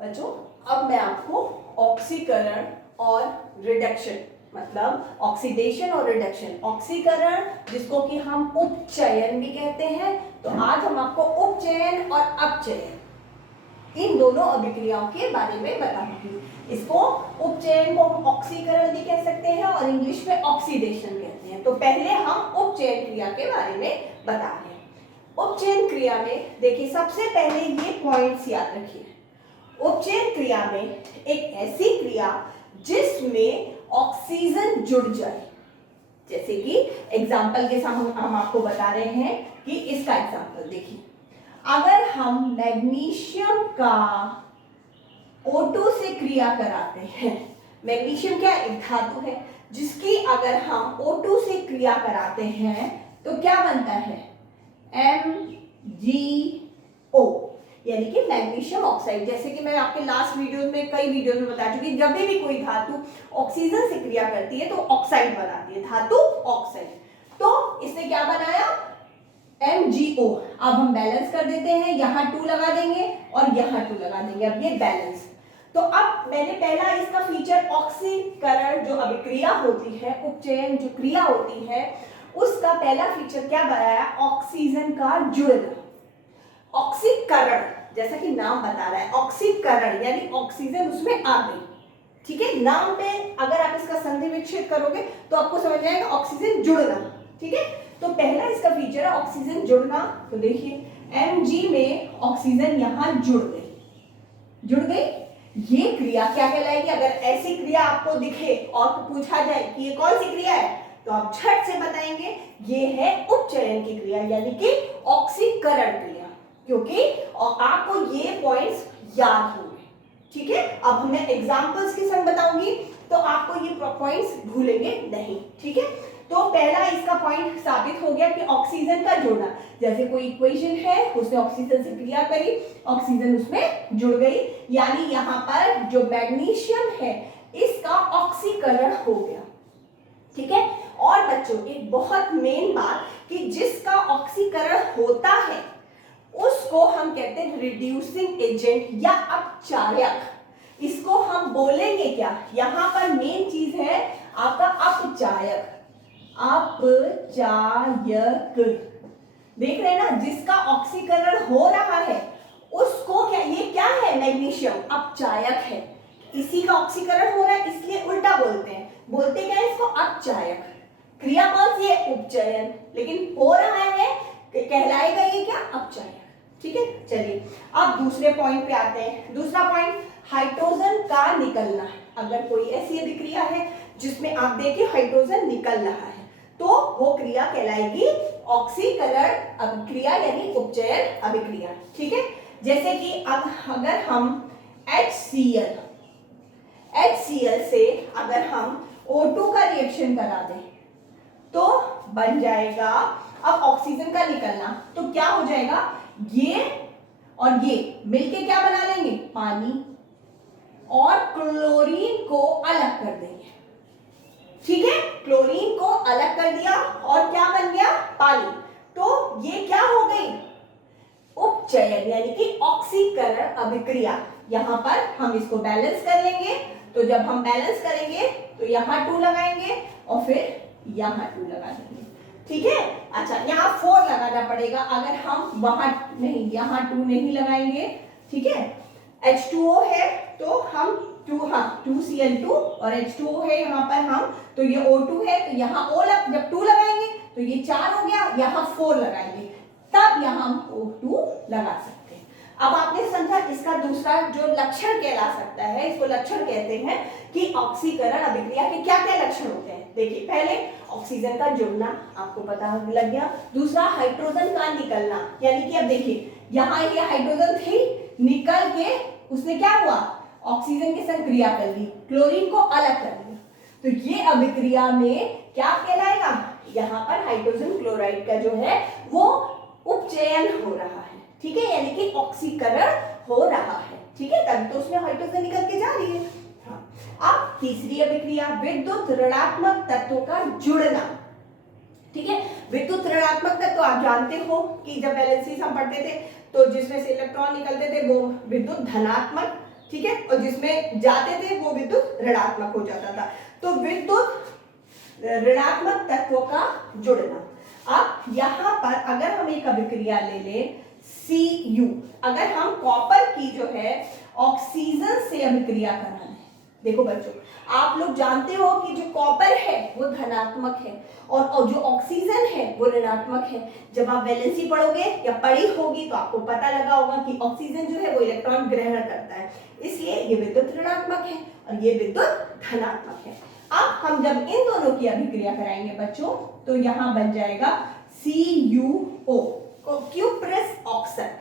बच्चों अब मैं आपको ऑक्सीकरण और रिडक्शन मतलब ऑक्सीडेशन और रिडक्शन, ऑक्सीकरण जिसको कि हम उपचयन भी कहते हैं, तो आज हम आपको उपचयन और अपचयन इन दोनों अभिक्रियाओं के बारे में बताऊंगी। इसको उपचयन को हम ऑक्सीकरण भी कह सकते हैं और इंग्लिश में ऑक्सीडेशन कहते हैं। तो पहले हम उपचयन क्रिया के बारे में बता रहे हैं। उपचयन क्रिया में देखिए सबसे पहले ये पॉइंट्स याद रखिए। उपचयन क्रिया में एक ऐसी क्रिया जिसमें ऑक्सीजन जुड़ जाए, जैसे कि एग्जाम्पल के साथ हम आपको बता रहे हैं कि इसका एग्जाम्पल देखिए, अगर हम मैग्नीशियम का O2 से क्रिया कराते हैं, मैग्नीशियम क्या एक धातु है जिसकी अगर हम O2 से क्रिया कराते हैं तो क्या बनता है MgO, यानी कि मैग्नीशियम ऑक्साइड। जैसे कि मैं आपके लास्ट वीडियो में कई वीडियो में बता चुकी, जब भी कोई धातु ऑक्सीजन से क्रिया करती है तो ऑक्साइड बनाती है, धातु ऑक्साइड। तो इसने क्या बनाया MgO। अब हम बैलेंस कर देते हैं, यहाँ 2 लगा देंगे और यहाँ 2 लगा देंगे, अब ये बैलेंस। तो अब मैंने पहला इसका फीचर ऑक्सीकरण जो अभिक्रिया होती है, उपचयन जो क्रिया होती है, उसका पहला फीचर क्या बनाया, ऑक्सीजन का जुड़ना। ऑक्सीकरण जैसा कि नाम बता रहा है, ऑक्सीकरण यानी ऑक्सीजन उसमें आ गई, ठीक है। नाम पे अगर आप इसका संधि विच्छेद करोगे तो आपको समझ जाएगा ऑक्सीजन जुड़ना, ठीक है। तो पहला इसका फीचर है ऑक्सीजन जुड़ना। तो देखिए Mg में ऑक्सीजन यहां जुड़ गई। ये क्रिया क्या कहलाएगी, अगर ऐसी क्रिया आपको दिखे और पूछा जाए कि ये कौन सी क्रिया है तो आप झट से बताएंगे ये है उपचयन की क्रिया यानी कि ऑक्सीकरण क्रिया, क्योंकि और आपको ये पॉइंट्स याद होंगे, ठीक है। अब मैं एग्जांपल्स के संग बताऊंगी तो आपको ये पॉइंट्स भूलेंगे नहीं, ठीक है। तो पहला इसका पॉइंट साबित हो गया कि ऑक्सीजन का जुड़ना, जैसे कोई इक्वेशन है उसने ऑक्सीजन से क्रिया करी, ऑक्सीजन उसमें जुड़ गई, यानी यहाँ पर जो मैग्नीशियम है इसका ऑक्सीकरण हो गया, ठीक है। और बच्चों एक बहुत मेन बात कि जिसका ऑक्सीकरण होता है उसको हम कहते हैं रिड्यूसिंग एजेंट या अपचायक। इसको हम बोलेंगे क्या, यहां पर मेन चीज है आपका अपचायक। देख रहे हैं ना, जिसका ऑक्सीकरण हो रहा है उसको क्या, ये क्या है मैग्नीशियम अपचायक है, इसी का ऑक्सीकरण हो रहा है इसलिए उल्टा बोलते क्या है इसको अपचायक। क्रिया कौन सी है उपचयन, लेकिन हो रहा है कहलाएगा ये क्या अपचायक, ठीक है। चलिए अब दूसरे पॉइंट पे आते हैं। दूसरा पॉइंट हाइड्रोजन का निकलना। अगर कोई ऐसी अभिक्रिया है जिसमें आप देखिए हाइड्रोजन निकल रहा है तो वो क्रिया कहलाएगी ऑक्सीकरण अभिक्रिया यानी उपचयन अभिक्रिया, ठीक है। जैसे कि अब अगर हम HCl से अगर हम O2 का रिएक्शन करा दें तो बन जाएगा, अब ऑक्सीजन का निकलना तो क्या हो जाएगा, ये और ये मिलके क्या बना लेंगे पानी, और क्लोरीन को अलग कर देंगे, ठीक है। क्लोरीन को अलग कर दिया और क्या बन गया पानी। तो ये क्या हो गई उपचयन यानी कि ऑक्सीकरण अभिक्रिया। यहां पर हम इसको बैलेंस कर लेंगे, तो जब हम बैलेंस करेंगे तो यहां 2 लगाएंगे और फिर यहां 2 लगा देंगे, ठीक है। अच्छा यहाँ 4 लगाना पड़ेगा, अगर हम वहां नहीं यहाँ 2 नहीं लगाएंगे, ठीक है। H2O है तो हम 2Cl2 और H2O है यहाँ पर हम, तो ये O2 है तो यहाँ O जब 2 लगाएंगे तो ये 4 हो गया, यहाँ 4 लगाएंगे तब यहाँ हम O2 लगा सकते हैं। अब आपने समझा इसका दूसरा जो लक्षण कहला सकता है, इसको लक्षण कहते हैं कि ऑक्सीकरण अभिक्रिया के क्या क्या लक्षण होते हैं। देखिए पहले ऑक्सीजन का जुड़ना आपको पता लग गया, दूसरा हाइड्रोजन का निकलना, यानी कि अब देखिए यहाँ ये हाइड्रोजन थी निकल के उसने क्या हुआ ऑक्सीजन के संग क्रिया कर ली, क्लोरीन को अलग कर दिया, तो ये अभिक्रिया में क्या कहलाएगा, यहाँ पर हाइड्रोजन क्लोराइड का जो है वो उपचयन हो रहा है, ठीक है, यानी कि ऑक्सीकरण हो रहा है, ठीक है, तभी तो उसमें हाइड्रोजन निकल के जा रही है। हाँ। अब तीसरी अभिक्रिया विद्युत ऋणात्मक तत्वों का जुड़ना, ठीक है। विद्युत ऋणात्मक तत्व आप जानते हो कि जब वैलेंसीज हम पढ़ते थे तो जिसमें से इलेक्ट्रॉन निकलते थे वो विद्युत धनात्मक ठीक है, और जिसमें जाते थे वो विद्युत ऋणात्मक हो जाता था। तो विद्युत ऋणात्मक तत्वों का जुड़ना। अब यहाँ पर अगर हम एक अभिक्रिया ले लें Cu, अगर हम कॉपर की जो है ऑक्सीजन से अभिक्रिया कराना है, देखो बच्चों आप लोग जानते हो कि जो कॉपर है वो धनात्मक है और जो ऑक्सीजन है वो ऋणात्मक है। जब आप वैलेंसी पढ़ोगे या पढ़ी होगी तो आपको पता लगा होगा कि ऑक्सीजन जो है वो इलेक्ट्रॉन ग्रहण करता है, इसलिए ये विद्युत ऋणात्मक है और ये विद्युत धनात्मक है। अब हम जब इन दोनों की अभिक्रिया कराएंगे बच्चों तो यहाँ बन जाएगा CuO, क्यूप्रस ऑक्साइड।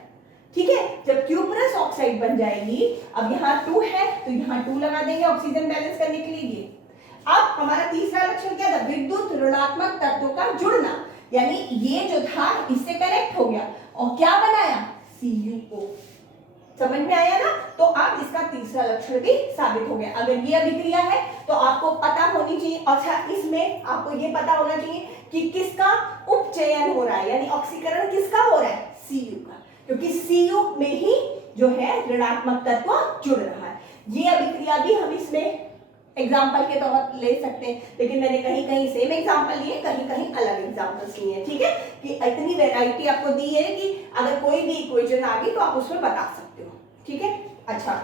ठीक है, जब क्यूप्रस ऑक्साइड बन जाएगी, अब यहाँ 2 है तो यहाँ 2 लगा देंगे ऑक्सीजन बैलेंस करने के लिए। अब हमारा तीसरा लक्षण क्या था, विद्युत ऋणात्मक तत्वों का जुड़ना, यानी ये जो था इससे कनेक्ट हो गया और क्या बनाया CuO। समझ में आया ना? तो अब इसका तीसरा लक्षण भी साबित हो गया। अगर ये अभिक्रिया है तो आपको पता होनी चाहिए, अच्छा इसमें आपको ये पता होना चाहिए कि किसका उपचयन हो रहा है, यानी ऑक्सीकरण किसका हो रहा है, Cu का, क्योंकि Cu में ही जो है ऋणात्मक तत्व जुड़ रहा है। ये अभिक्रिया भी हम इसमें एग्जाम्पल के तौर पर ले सकते हैं, लेकिन मैंने कहीं कहीं सेम एग्जाम्पल लिए, कहीं कहीं अलग एग्जाम्पल्स लिए, ठीक है, कि इतनी वैरायटी आपको दी है कि अगर कोई भी इक्वेशन आ गई तो आप उसमें बता सकते हो। ठीक है, अच्छा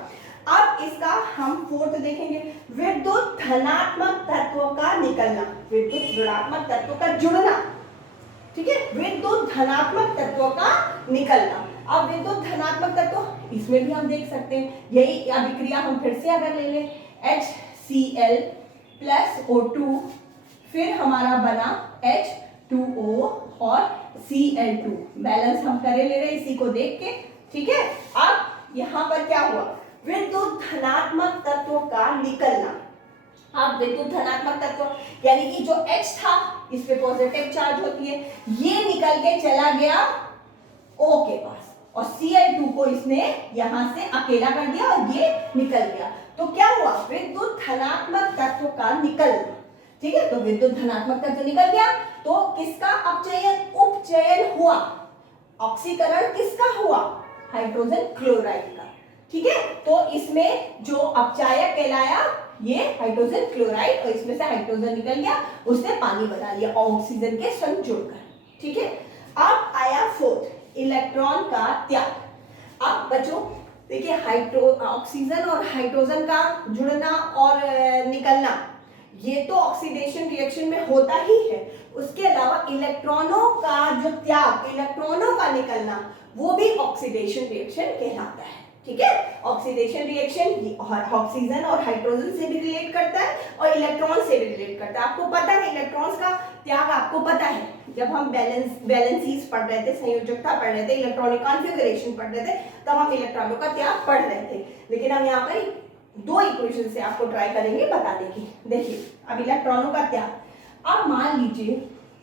अब इसका हम फोर्थ देखेंगे, विद्युत धनात्मक तत्वों का निकलना, विद्युत ऋणात्मक तत्वों का जुड़ना। ठीक है, विद्युत धनात्मक तत्वों का निकलना। अब विद्युत धनात्मक तत्व इसमें भी हम देख सकते हैं, यही अभिक्रिया हम फिर से अगर ले लें HCl प्लस O2, फिर हमारा बना H2O और Cl2, बैलेंस हम करे ले रहे इसी को देख के। ठीक है, अब यहाँ पर क्या हुआ, विद्युत धनात्मक तत्वों का निकलना। अब विद्युत धनात्मक तत्व यानी कि जो H था इस पे पॉजिटिव चार्ज होती है, ये निकल के चला गया O के पास और Cl2 को इसने यहां से अकेला कर दिया और ये निकल गया। तो क्या हुआ, विद्युत धनात्मक तत्व का निकलना। ठीक है, तो विद्युत धनात्मक तत्व निकल गया तो किसका अपचयन, उपचयन हुआ, ऑक्सीकरण किसका हुआ, हाइड्रोजन क्लोराइड का। ठीक है, तो इसमें जो अपचायक कहलाया ये हाइड्रोजन क्लोराइड, और इसमें से हाइड्रोजन निकल गया, उसने पानी बना लिया ऑक्सीजन के संग जुड़कर। ठीक है, अब आया फोर्थ, इलेक्ट्रॉन का त्याग। अब बच्चों देखिए ऑक्सीजन और हाइड्रोजन का जुड़ना और निकलना ये तो ऑक्सीडेशन रिएक्शन में होता ही है, उसके अलावा इलेक्ट्रॉनों का जो त्याग, इलेक्ट्रॉनों का निकलना, वो भी ऑक्सीडेशन रिएक्शन कहलाता है। ठीक है, ऑक्सीडेशन रिएक्शन ऑक्सीजन और हाइड्रोजन से भी रिलेट करता है और इलेक्ट्रॉन से भी रिलेट करता है। आपको पता है इलेक्ट्रॉन्स का त्याग, आपको पता है जब हम बैलेंसीज पढ़ रहे थे, संयोजकता पढ़ रहे थे, इलेक्ट्रॉनिक कॉन्फ़िगरेशन पढ़ रहे थे, तब हम इलेक्ट्रॉनों का त्याग पढ़ रहे थे। लेकिन हम यहाँ पर 2 इक्वेशन से आपको ट्राई करेंगे बताने की। देखिए अब इलेक्ट्रॉनों का त्याग, अब मान लीजिए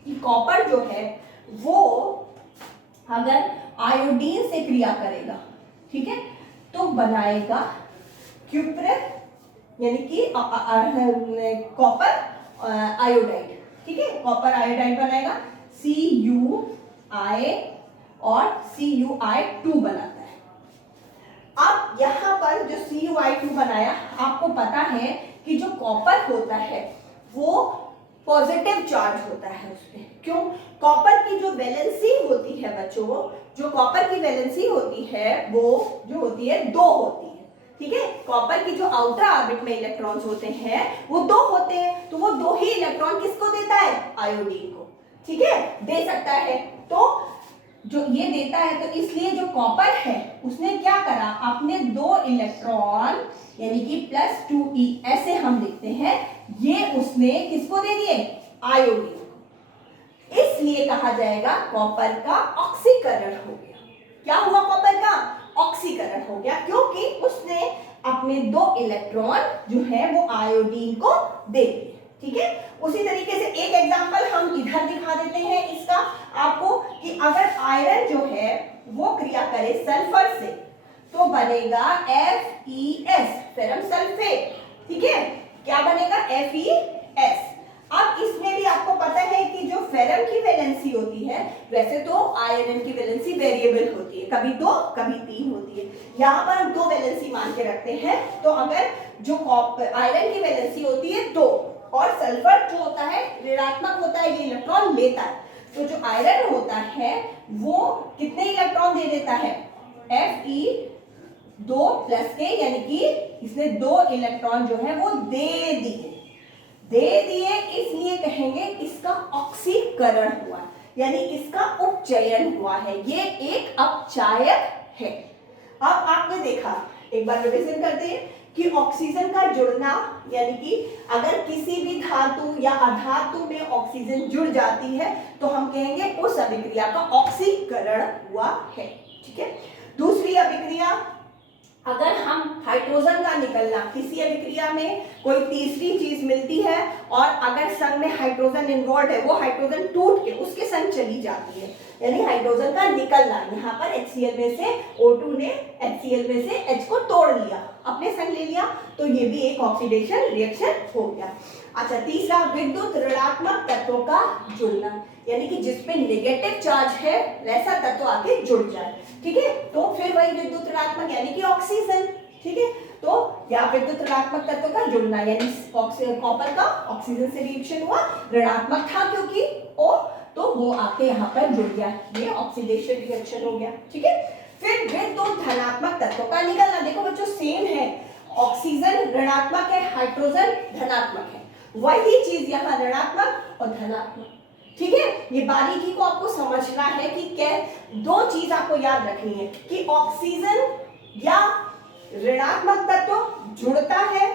कि कॉपर जो है वो अगर आयोडीन से क्रिया करेगा, ठीक है, तो बनाएगा क्यूप्रेट यानी कि कॉपर आयोडाइड। ठीक है, कॉपर आयोडाइड बनाएगा, Cu(I) और Cu(I2) बनाता है। अब यहाँ पर जो Cu(I2) बनाया, आपको पता है कि जो कॉपर होता है वो पॉजिटिव चार्ज होता है उस पे। क्यों? कॉपर की जो वैलेंसी होती है बच्चों, जो कॉपर की वैलेंसी होती है वो जो होती है 2 होती है। ठीक है, कॉपर की जो आउटर ऑर्बिट में इलेक्ट्रॉन्स होते हैं वो 2 होते हैं, तो वो 2 ही इलेक्ट्रॉन किसको देता है, आयोडीन को। ठीक है, दे सकता है, तो जो ये देता है, तो इसलिए जो कॉपर है उसने क्या करा, अपने 2 इलेक्ट्रॉन यानी कि +2e ऐसे हम लिखते हैं, ये उसने किसको दे दिए, आयोडीन को। इसलिए कहा जाएगा कॉपर का ऑक्सीकरण हो गया। क्या हुआ, कॉपर का ऑक्सीकरण हो गया, क्योंकि उसने अपने 2 इलेक्ट्रॉन जो है वो आयोडीन को दे दिए। ठीक है, उसी तरीके से एक एग्जांपल हम इधर दिखा देते हैं इसका आपको, कि अगर आयरन जो है वो क्रिया करे सल्फर से तो बनेगा FeS, फेरम सल्फेट। ठीक है, क्या बनेगा, FeS। अब इसमें भी आपको पता है कि जो फेरम की वैलेंसी होती है, वैसे तो आयरन की वैलेंसी वेरिएबल होती है, कभी 2 कभी 3 होती है। यहाँ पर हम 2 वैलेंसी मान के रखते हैं तो अगर जो आयरन की वैलेंसी होती है 2 और सल्फर जो होता है ऋणात्मक होता है, ये इलेक्ट्रॉन लेता है, तो जो आयरन होता है वो कितने इलेक्ट्रॉन दे देता है, Fe2+K, यानी कि इसने 2 इलेक्ट्रॉन जो है वो दे दिए, इसलिए कहेंगे इसका ऑक्सीकरण हुआ, यानी इसका उपचयन हुआ है, ये एक अपचायक है। अब आपने देखा, एक बार रिवीजन करते हैं कि ऑक्सीजन का जुड़ना, यानी कि अगर किसी भी धातु या अधातु में ऑक्सीजन जुड़ जाती है तो हम कहेंगे उस अभिक्रिया का ऑक्सीकरण हुआ है। ठीक है, दूसरी अभिक्रिया, अगर हम हाइड्रोजन का निकलना, किसी अभिक्रिया में कोई तीसरी चीज मिलती है और अगर संग में हाइड्रोजन इन्वॉल्व है, वो हाइड्रोजन टूट के उसके संग चली जाती है, यानी हाइड्रोजन का निकलना, यहाँ पर HCl में से O2 ने HCl में से H को तोड़ लिया, अपने संग ले लिया, तो ये भी एक ऑक्सीडेशन रिएक्शन हो गया। अच्छा, तीसरा, विद्युत ऋणात्मक तत्वों का जुड़ना, यानी कि जिसपे नेगेटिव चार्ज है वैसा तत्व आके जुड़ जाए। ठीक है, तो फिर वही विद्युत ऋणात्मक यानी कि ऑक्सीजन। ठीक है, तो यहाँ विद्युत ऋणात्मक तत्व का जुड़ना, यानी कॉपर का ऑक्सीजन से रिएक्शन हुआ, ऋणात्मक था क्योंकि O, तो वो आके यहाँ पर जुड़ गया, ये ऑक्सीडेशन रिएक्शन हो गया। ठीक है, फिर विद्युत धनात्मक तत्वों का निकलना, देखो बच्चों सेम है, ऑक्सीजन ऋणात्मक है, हाइड्रोजन धनात्मक है, वही चीज यहाँ ऋणात्मक और धनात्मक। ठीक है, ये बारीकी को आपको समझना है कि क्या, 2 चीज आपको याद रखनी है कि ऑक्सीजन या ऋणात्मक तत्व जुड़ता है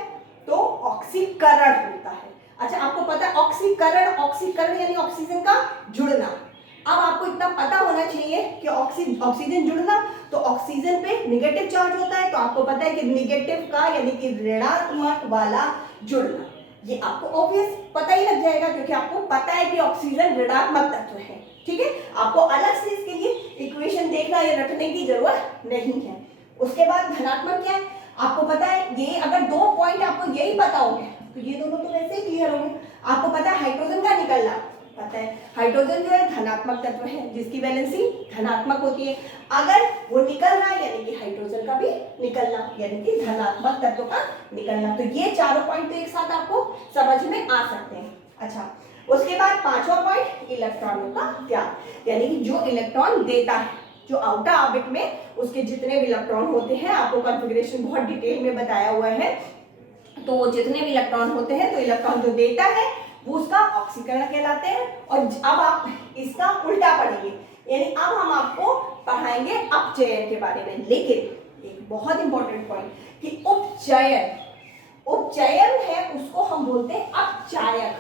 तो ऑक्सीकरण होता है। अच्छा, आपको पता है ऑक्सीकरण यानी ऑक्सीजन का जुड़ना। अब आपको इतना पता होना चाहिए कि ऑक्सीजन जुड़ना, तो ऑक्सीजन पे नेगेटिव चार्ज होता है, तो आपको पता है कि नेगेटिव का यानी कि ऋणात्मक वाला जुड़ना, ये आपको ऑब्वियस पता ही लग जाएगा क्योंकि आपको पता है कि ऑक्सीजन ऋणात्मक तत्व है। ठीक है, आपको अलग से इसके लिए इक्वेशन देखना या रटने की जरूरत नहीं है। उसके बाद धनात्मक क्या है, आपको पता है, ये अगर 2 पॉइंट आपको यही पता होंगे तो ये दोनों तो वैसे ही क्लियर होंगे। आपको पता है हाइड्रोजन का निकलना, पता है हाइड्रोजन जो है धनात्मक तत्व है जिसकी वैलेंसी धनात्मक होती है, अगर वो निकल रहा है यानी कि हाइड्रोजन का भी निकलना, यानी कि धनात्मक तत्व का निकलना। तो ये चारों पॉइंट तो एक साथ आपको समझ में आ सकते हैं। अच्छा, उसके बाद 5वां पॉइंट, इलेक्ट्रॉनों का त्याग, यानी कि जो इलेक्ट्रॉन देता है, जो आउटर ऑर्बिट में उसके जितने भी इलेक्ट्रॉन होते हैं, आपको कॉन्फ़िगरेशन बहुत डिटेल में बताया हुआ है, तो जितने भी इलेक्ट्रॉन होते हैं, तो इलेक्ट्रॉन जो देता है वो उसका ऑक्सीकरण कहलाते हैं। और अब आप इसका उल्टा पढ़ेंगे, यानी अब हम आपको पढ़ाएंगे अपचयन के बारे में। लेकिन एक बहुत इंपॉर्टेंट पॉइंट कि उपचयन है उसको हम बोलते हैं अपचायक।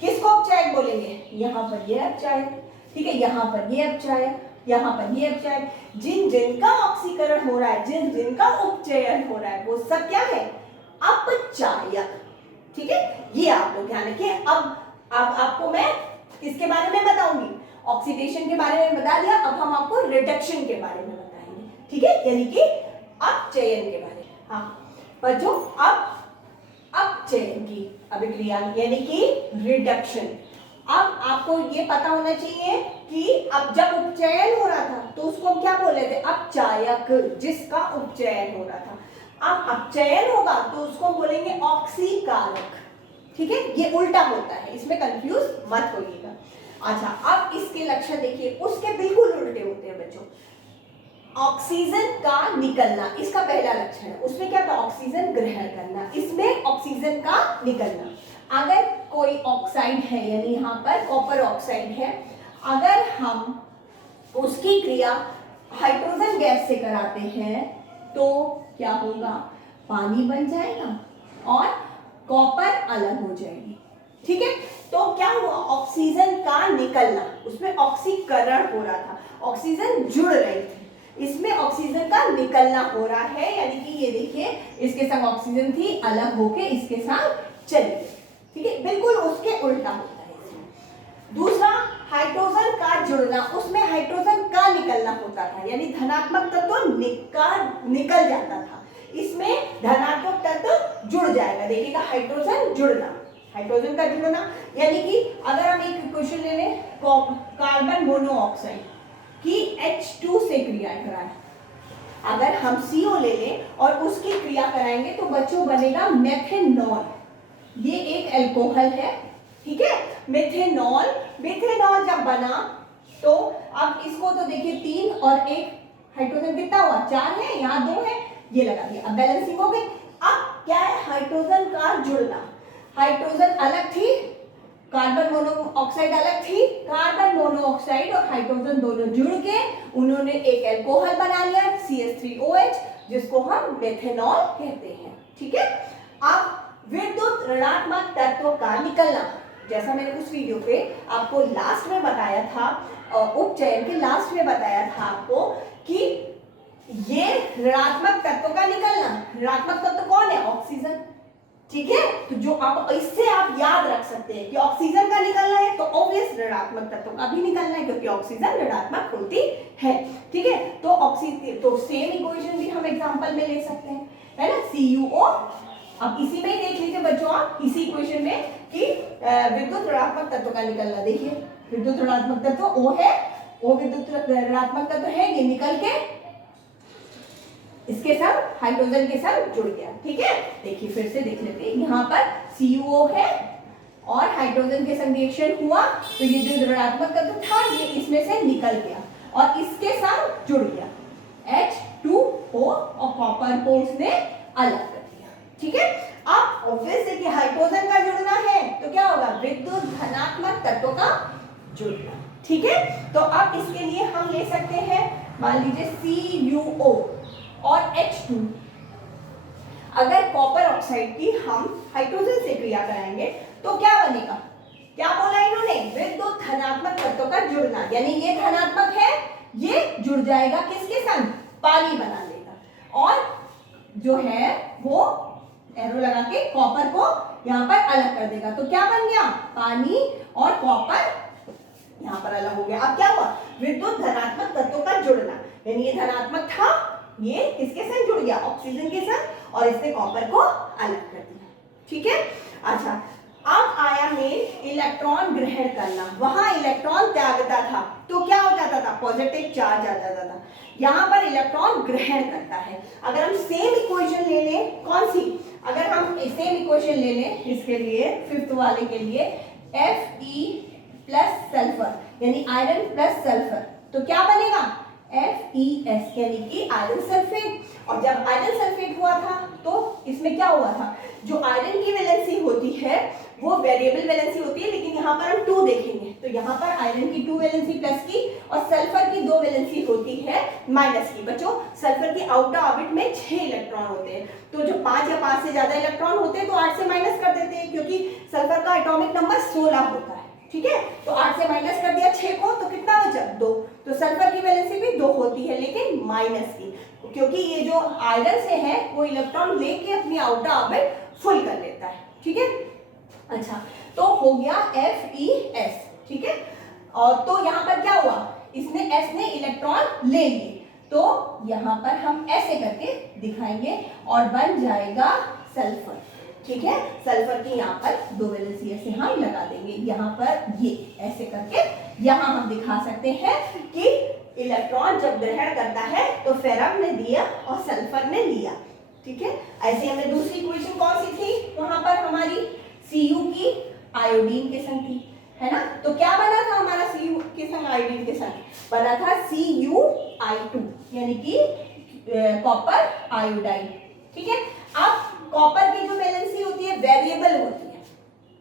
किसको अपचायक बोलेंगे, यहाँ पर ये अपचायक, ठीक है, यहाँ पर ये अपचायक, यहाँ पर ये अपचायक, जिनका ऑक्सीकरण हो रहा है, जिनका उपचयन हो रहा है, वो सब क्या है, अपचायक। ठीक है, ये आप लोग ध्यान रखिए। अब आपको मैं किसके बारे में बताऊंगी, ऑक्सीडेशन के बारे में बता दिया, अब हम आपको रिडक्शन के बारे में बताएंगे। ठीक है, यानी कि अपचयन के बारे में। हाँ बच्चों, अब अपचयन की अभिक्रिया यानी कि रिडक्शन। अब आपको ये पता होना चाहिए कि अब जब उपचयन हो रहा था तो उसको हम क्या बोल रहे थे, अपचायक, जिसका उपचयन हो रहा था। अब अपचयन होगा तो उसको बोलेंगे ऑक्सीकारक। ठीक है, ये उल्टा होता है, इसमें कंफ्यूज मत होइएगा। अच्छा, अब इसके लक्षण देखिए, उसके बिल्कुल उल्टे होते हैं बच्चों। ऑक्सीजन का निकलना इसका पहला लक्षण है, उसमें क्या था, ऑक्सीजन ग्रहण करना, इसमें ऑक्सीजन का निकलना। अगर कोई ऑक्साइड है, यानी यहाँ पर कॉपर ऑक्साइड है, अगर हम उसकी क्रिया हाइड्रोजन गैस से कराते हैं तो क्या होगा, पानी बन जाएगा और कॉपर अलग हो जाएगी। ठीक है, तो क्या हुआ, ऑक्सीजन का निकलना, उसमें ऑक्सीकरण हो रहा था, ऑक्सीजन जुड़ रही थी, इसमें ऑक्सीजन का निकलना हो रहा है, यानी कि ये देखिए इसके संग ऑक्सीजन थी, अलग होके इसके साथ चली गई। ठीक है, बिल्कुल उसके उल्टा होता है इसमें। दूसरा, हाइड्रोजन का जुड़ना, उसमें हाइड्रोजन का निकलना होता था, यानी धनात्मक तत्व निकल जाता था, इसमें धनात्मक तत्व जुड़ जाएगा। देखिएगा, हाइड्रोजन जुड़ना, हाइड्रोजन का जुड़ना, यानी कि अगर हम एक इक्वेशन ले लें, कार्बन मोनोऑक्साइड की H2 से क्रिया कराएं, अगर हम CO ले लें और उसकी क्रिया कराएंगे तो बच्चों बनेगा मेथेनॉल। ये एक अल्कोहल है, ठीक है, मेथेनॉल। मेथेनॉल जब बना तो अब इसको तो देखिए 3 और 1 हाइड्रोजन कितना हुआ, 4 है, यहाँ 2 है, ये लगा दिया, अब बैलेंसिंग हो गई। अब क्या है, हाइड्रोजन का जुड़ना। हाइड्रोजन अलग थी, कार्बन मोनोऑक्साइड अलग थी, कार्बन मोनोऑक्साइड और हाइड्रोजन दोनों जुड़ के उन्होंने एक अल्कोहल बना लिया CH3OH, जिसको हम मेथेनॉल कहते हैं, ठीक है। अब विद्युत ऋणात्मक तत्व का निकलना, जैसा मैंने उस वीडियो पे आपको लास्ट में बताया था, उपचयन के लास्ट में बताया था आपको कि ये ऋणात्मक तत्व का निकलना, ऋणात्मक तत्व कौन है, ऑक्सीजन, ठीक है। तो जो आप इससे आप याद रख सकते हैं कि ऑक्सीजन का निकलना है तो ऑब्वियस ऋणात्मक तत्व का भी निकलना है, क्योंकि ऑक्सीजन ऋणात्मक होती है, ठीक है। तो ऑक्सीजन, तो सेम इक्वेशन भी हम एग्जांपल में ले सकते हैं, है ना, CuO। अब इसी में ही देख लीजिए बच्चों आप, इसी इक्वेशन में कि विद्युत ऋणात्मक तत्व का निकलना, देखिए विद्युत ऋणात्मक तत्व O है, O विद्युत ऋणात्मक तत्व है, ये निकल के इसके साथ हाइड्रोजन के साथ जुड़ गया, ठीक है। देखिए फिर से देख लेते हैं, यहाँ पर CuO है और हाइड्रोजन के संग रिएक्शन हुआ तो ये जो ऋणात्मक तत्व था ये इसमें से निकल गया और इसके साथ जुड़ गया H2O और कॉपर को उसने अलग कर दिया, ठीक है। अब ऑब्वियस है कि हाइड्रोजन का जुड़ना है तो क्या होगा, विद्युत धनात्मक तत्व का जुड़ना, ठीक है। तो अब इसके लिए हम ले सकते हैं, मान लीजिए CuO और H2, अगर कॉपर ऑक्साइड की हम हाइड्रोजन से क्रिया कराएंगे तो क्या बनेगा, क्या बोला इन्होंने, विद्युत धनात्मक तत्व का जुड़ना, यानी ये धनात्मक है, ये जुड़ जाएगा किसके संग, पानी बना लेगा और जो है वो एरो लगा के कॉपर को यहाँ पर अलग कर देगा, तो क्या बन गया, पानी और कॉपर यहाँ पर अलग हो गया। अब क्या हुआ, विद्युत धनात्मक तत्व का जुड़ना, यानी ये धनात्मक था, ये किसके साथ जुड़ गया, ऑक्सीजन के साथ, और इसने कॉपर को अलग कर दिया, ठीक है। अच्छा, अब आया मेन इलेक्ट्रॉन ग्रहण करना, वहां इलेक्ट्रॉन त्यागता था तो क्या हो जाता था, पॉजिटिव चार्ज आ जाता था, यहाँ पर इलेक्ट्रॉन ग्रहण करता है। अगर हम सेम इक्वेशन ले लें, कौन सी, अगर हम सेम इक्वेशन ले लें इसके लिए, फिफ्थ वाले के लिए, Fe प्लस सल्फर यानी आयरन प्लस सल्फर, तो क्या बनेगा, FeS यानी कि आयरन सल्फेट। और जब आयरन सल्फेट हुआ था तो इसमें क्या हुआ था, जो आयरन की वैलेंसी होती है वो वेरिएबल वैलेंसी होती है, लेकिन यहाँ पर हम 2 देखेंगे तो यहाँ पर आयरन की 2 वैलेंसी प्लस की और सल्फर की 2 वैलेंसी होती है माइनस की। बच्चों सल्फर की आउटर ऑर्बिट में 6 इलेक्ट्रॉन होते हैं, तो जो 5 या 5 से ज्यादा इलेक्ट्रॉन होते हैं तो 8 से माइनस कर देते हैं, क्योंकि सल्फर का एटॉमिक नंबर 16 होता है, ठीक है। तो 8 से माइनस कर दिया 6 को तो कितना बचा, 2। तो सल्फर की वैलेंसी भी 2 होती है लेकिन माइनस की, क्योंकि ये जो आयरन से है वो इलेक्ट्रॉन लेके अपनी आउटर ऑर्बिट फुल कर लेता है, ठीक है। अच्छा, तो हो गया FeS, ठीक है। और तो यहाँ पर क्या हुआ, इसने S ने इलेक्ट्रॉन ले लिए, तो यहाँ पर हम ऐसे करके दिखाएंगे और बन जाएगा सल्फर, ठीक है। सल्फर की यहाँ पर 2 वैलेंसी ऐसे हम लगा देंगे, यहाँ पर ये ऐसे करके यहाँ हम दिखा सकते हैं कि इलेक्ट्रॉन जब ग्रहण करता है तो फेरम ने दिया और सल्फर ने लिया, ठीक है। ऐसे हमें दूसरी इक्वेशन कौन सी थी, वहां पर हमारी Cu की आयोडीन के संग थी, है ना। तो क्या बना था हमारा Cu के संग आयोडीन के संग, बना था CuI2 यानी कि कॉपर आयोडाइड, ठीक है। अब कॉपर की जो वैलेंसी होती है वेरिएबल होती है,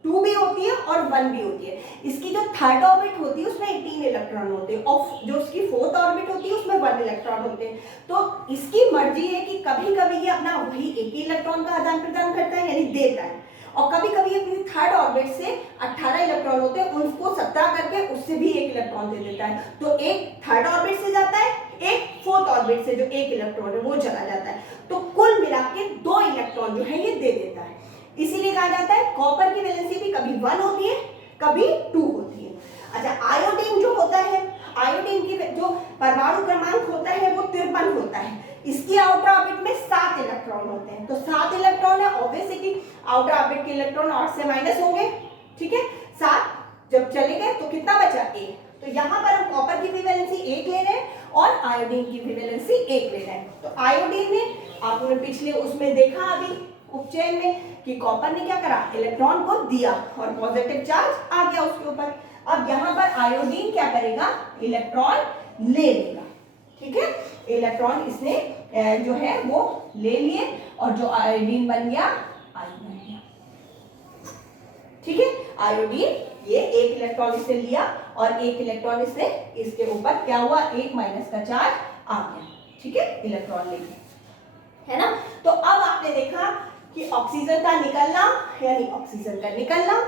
2 भी होती है और 1 भी होती है। इसकी जो थर्ड ऑर्बिट होती है उसमें 18 इलेक्ट्रॉन होते हैं और जो उसकी फोर्थ ऑर्बिट होती है उसमें 1 इलेक्ट्रॉन होते हैं। तो इसकी मर्जी है कि कभी कभी ये अपना वही एक ही इलेक्ट्रॉन का आदान प्रदान करता है यानी देता है, और कभी कभी अपनी थर्ड ऑर्बिट से 18 इलेक्ट्रॉन होते हैं उनको सब्ट्रैक्ट करके उससे भी 1 इलेक्ट्रॉन दे देता है। तो एक थर्ड ऑर्बिट से जाता है, एक फोर्थ ऑर्बिट से जो 1 इलेक्ट्रॉन है वो चला जाता है, तो कुल मिला के 2 इलेक्ट्रॉन जो है ये दे देता है। इसीलिए कहा जाता है कॉपर की वैलेंसी भी कभी 1 होती है कभी 2 होती है। अच्छा, आयोडीन जो होता है, आयोडीन की जो परमाणु क्रमांक होता है वो 53 होता है, इसकी आउटर ऑर्बिट में 7 इलेक्ट्रॉन होते हैं, तो 7 इलेक्ट्रॉन है, ऑब्वियस है कि आउटर ऑर्बिट के इलेक्ट्रॉन 8 से माइनस होंगे, ठीक है। 7 जब चले गए तो कितना बचा, 1, तो यहाँ पर हम कॉपर की इक्विवेलेंसी 1 ले रहे हैं और आयोडीन की इक्विवेलेंसी 1 ले रहे हैं। तो आयोडीन में आपने पिछले उसमें देखा अभी उपचयन में कि कॉपर ने क्या करा, इलेक्ट्रॉन को दिया और पॉजिटिव चार्ज आ गया उसके ऊपर। अब यहाँ पर आयोडीन क्या करेगा, इलेक्ट्रॉन ले लेगा। ठीक है, इलेक्ट्रॉन इसने जो है वो ले लिए और जो आयोडीन बन गया आयन बन गया। ठीक है, आयोडीन ये एक इलेक्ट्रॉन इसने लिया और एक इलेक्ट्रॉन इसने इसके ऊपर क्या हुआ, एक माइनस का चार्ज आ गया। ठीक है, इलेक्ट्रॉन ले लिया, है ना। तो अब आपने देखा कि ऑक्सीजन का निकलना यानी ऑक्सीजन का निकलना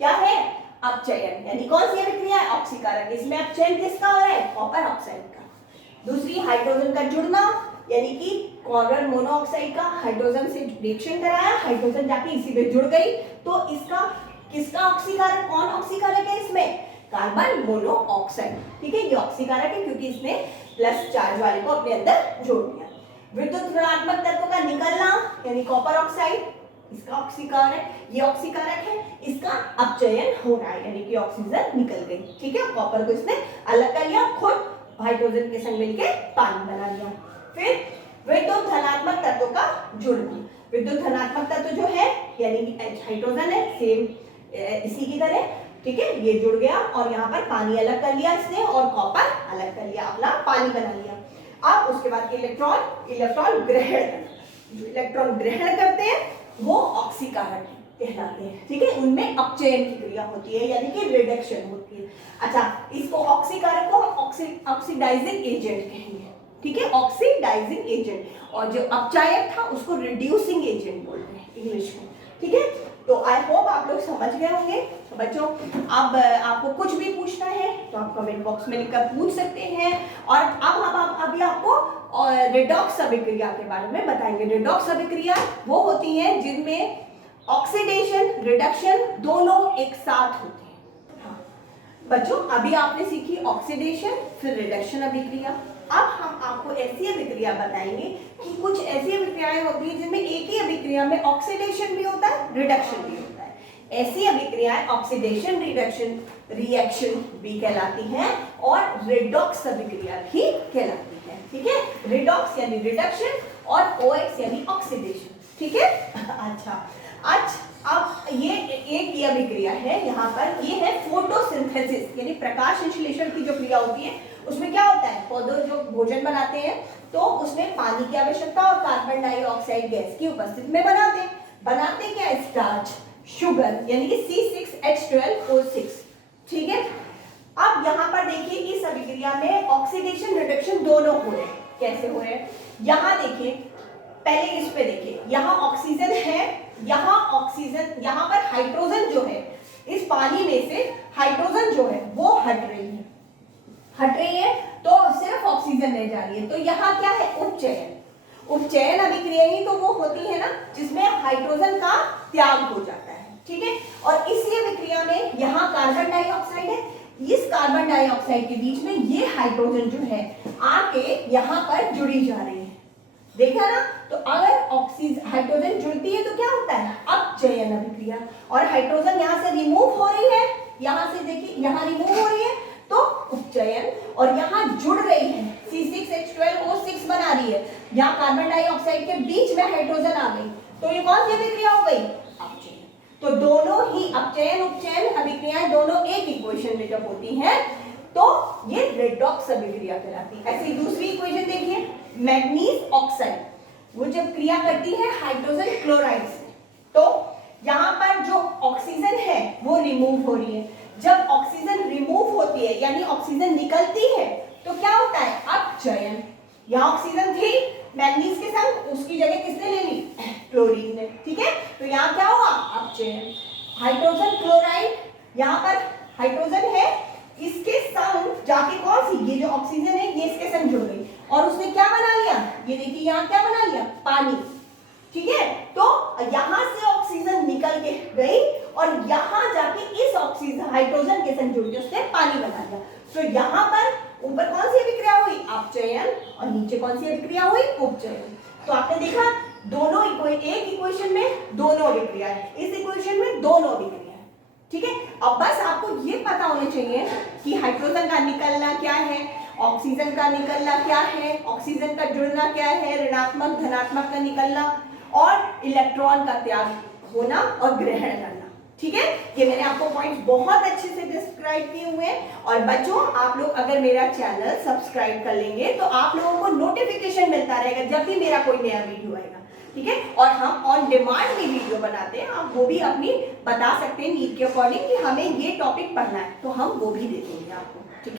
क्या है, अपचयन, यानी कौन सी अभिक्रिया है, ऑक्सीकारक। इसमें अपचयन किसका हो रहा है, कॉपर ऑक्साइड का। दूसरी हाइड्रोजन का जुड़ना यानी कि कॉपर मोनोऑक्साइड का हाइड्रोजन से रिएक्शन कराया, हाइड्रोजन जाके इसी में जुड़ गई, तो इसका किसका ऑक्सीकारक, कौन ऑक्सीकारक है इसमें, कार्बन मोनोऑक्साइड। ठीक है, ये ऑक्सीकारक है क्योंकि इसने प्लस चार्ज वाले को अपने अंदर जोड़ दिया। विद्युत ऋणात्मक तत्व का निकलना यानी कॉपर ऑक्साइड, इसका ऑक्सीकारक, ये ऑक्सीकारक है, इसका अपचयन हो रहा है यानी कि ऑक्सीजन निकल गई। ठीक है, कॉपर को इसने अलग कर लिया, खुद हाइड्रोजन के संग मिलके पानी बना लिया। फिर विद्युत धनात्मक तत्वों का जुड़ना, विद्युत धनात्मक तत्व जो है यानी कि हाइड्रोजन है सेम इसी की तरह। ठीक है, ये जुड़ गया और यहाँ पर पानी अलग कर लिया इसने और कॉपर अलग कर लिया, अपना पानी बना लिया। अब उसके बाद इलेक्ट्रॉन ग्रहण करना, जो इलेक्ट्रॉन ग्रहण करते हैं वो ऑक्सीकारक कहलाते हैं। ठीक है, उनमें अपचयन की क्रिया होती है यानी कि रिडक्शन होती है। अच्छा, इसको ऑक्सीकारक को ऑक्सीडाइजिंग एजेंट कहेंगे। ठीक है, ऑक्सीडाइजिंग एजेंट, और जो अपचायक था उसको रिड्यूसिंग एजेंट बोलते हैं इंग्लिश में। ठीक है, तो आई होप आप लोग समझ गए होंगे। तो बच्चों, अब आपको कुछ भी पूछना है तो आप कमेंट बॉक्स में लिखकर पूछ सकते हैं। और अब हम अभी आपको रेडॉक्स अभिक्रिया के बारे में बताएंगे। रेडॉक्स अभिक्रिया वो होती है जिनमें ऑक्सीडेशन रिडक्शन दोनों एक साथ होते हैं। हाँ बच्चों, अभी आपने सीखी ऑक्सीडेशन फिर रिडक्शन अभिक्रिया। अब हम आपको ऐसी अभिक्रिया बताएंगे कि कुछ ऐसी अभिक्रियाएं होती हैं जिनमें एक ही अभिक्रिया में ऑक्सीडेशन भी होता है रिडक्शन भी होता है। ऐसी अभिक्रियाएं ऑक्सीडेशन रिडक्शन रिएक्शन भी कहलाती हैं और रेडॉक्स अभिक्रिया भी कहलाती है। ठीक है, रेडॉक्स यानी रिडक्शन और ओएक्स यानी ऑक्सीडेशन। ठीक है, अच्छा अब ये एक ये अभिक्रिया है, यहाँ पर ये है फोटोसिंथेसिस यानी प्रकाश संश्लेषण की जो क्रिया होती है उसमें क्या होता है, पौधे जो भोजन बनाते हैं तो उसमें पानी की आवश्यकता और कार्बन डाइऑक्साइड गैस की उपस्थिति में बनाते क्या, स्टार्च शुगर यानी कि C6H12O6। ठीक है, अब यहाँ पर देखिए इस अभिक्रिया में ऑक्सीडेशन रिडक्शन दोनों हो रहे हैं। कैसे हो रहे हैं, यहाँ देखिए, पहले इस पे देखिए, यहाँ ऑक्सीजन है, यहाँ पर हाइड्रोजन जो है इस पानी में से हाइड्रोजन जो है वो हट रही है तो सिर्फ ऑक्सीजन रह जा रही है। तो यहाँ क्या है, उपचयन अभिक्रिया ही तो वो होती है ना जिसमें हाइड्रोजन का त्याग हो जाता है। ठीक है, और इसी अभिक्रिया में यहाँ कार्बन डाइऑक्साइड है, इस कार्बन डाइऑक्साइड के बीच में ये हाइड्रोजन जो है आके यहाँ पर जुड़ी जा रही है। देखा ना, तो अगर हाइड्रोजन जुड़ती है तो क्या होता है, अपचयन अभिक्रिया, और हाइड्रोजन यहाँ से रिमूव हो रही है, यहाँ से देखिए यहाँ रिमूव हो रही है तो उपचयन, और यहाँ जुड़ रही है C6H12O6 बना रही है, यहाँ कार्बन डाइऑक्साइड के बीच में हाइड्रोजन आ गई, तो ये कौन सी अभिक्रिया हो गई, अपचयन। तो दोनों ही अपचयन उपचयन अभिक्रियाएं दोनों एक इक्वेशन में जब होती हैं तो ये रेडॉक्स अभिक्रिया कहलाती है। ऐसी दूसरी इक्वेशन देखिए, मैग्नीज ऑक्साइड, वो जब क्रिया करती है हाइड्रोजन क्लोराइड से तो यहाँ पर जो ऑक्सीजन है वो रिमूव हो रही है। जब ऑक्सीजन रिमूव होती है यानी ऑक्सीजन निकलती है तो क्या होता है, अपचयन। यहाँ ऑक्सीजन थी मैग्नीज के संग, उसकी जगह किसने ले ली, क्लोरीन ने। ठीक है, तो यहाँ क्या हुआ, अपचयन। हाइड्रोजन क्लोराइड, यहाँ पर हाइड्रोजन है, इसके संग जाके कौन सी, ये जो ऑक्सीजन है ये इसके संग जुड़ गई और उसने क्या बना लिया, ये देखिए यहाँ क्या बना लिया, पानी। ठीक है, तो यहाँ से ऑक्सीजन निकल के गई और यहाँ जाके इस ऑक्सीजन हाइड्रोजन के संग जुड़ के उसने पानी बना लिया। तो यहाँ पर ऊपर कौन सी अभिक्रिया हुई, अपचयन, और नीचे कौन सी अभिक्रिया हुई, उपचयन। तो आपने देखा दोनों एक इक्वेशन में दोनों अभिक्रिया है, इस इक्वेशन में दोनों अभिक्रिया है। ठीक है, अब बस आपको ये पता होना चाहिए कि हाइड्रोजन का निकलना क्या है, ऑक्सीजन का निकलना क्या है, ऑक्सीजन का जुड़ना क्या है, ऋणात्मक धनात्मक का निकलना, और इलेक्ट्रॉन का त्याग होना और ग्रहण करना। ठीक है, ये मैंने आपको पॉइंट्स बहुत अच्छे से डिस्क्राइब किए हुए हैं। और बच्चों, आप लोग अगर मेरा चैनल सब्सक्राइब कर लेंगे तो आप लोगों को नोटिफिकेशन मिलता रहेगा जब भी मेरा कोई नया वीडियो आएगा। ठीक है, और हम ऑन डिमांड भी वीडियो बनाते हैं, आप वो भी अपनी बता सकते हैं नीड के अकॉर्डिंग कि हमें ये टॉपिक पढ़ना है, तो हम वो भी दे देंगे आपको। ठीक है।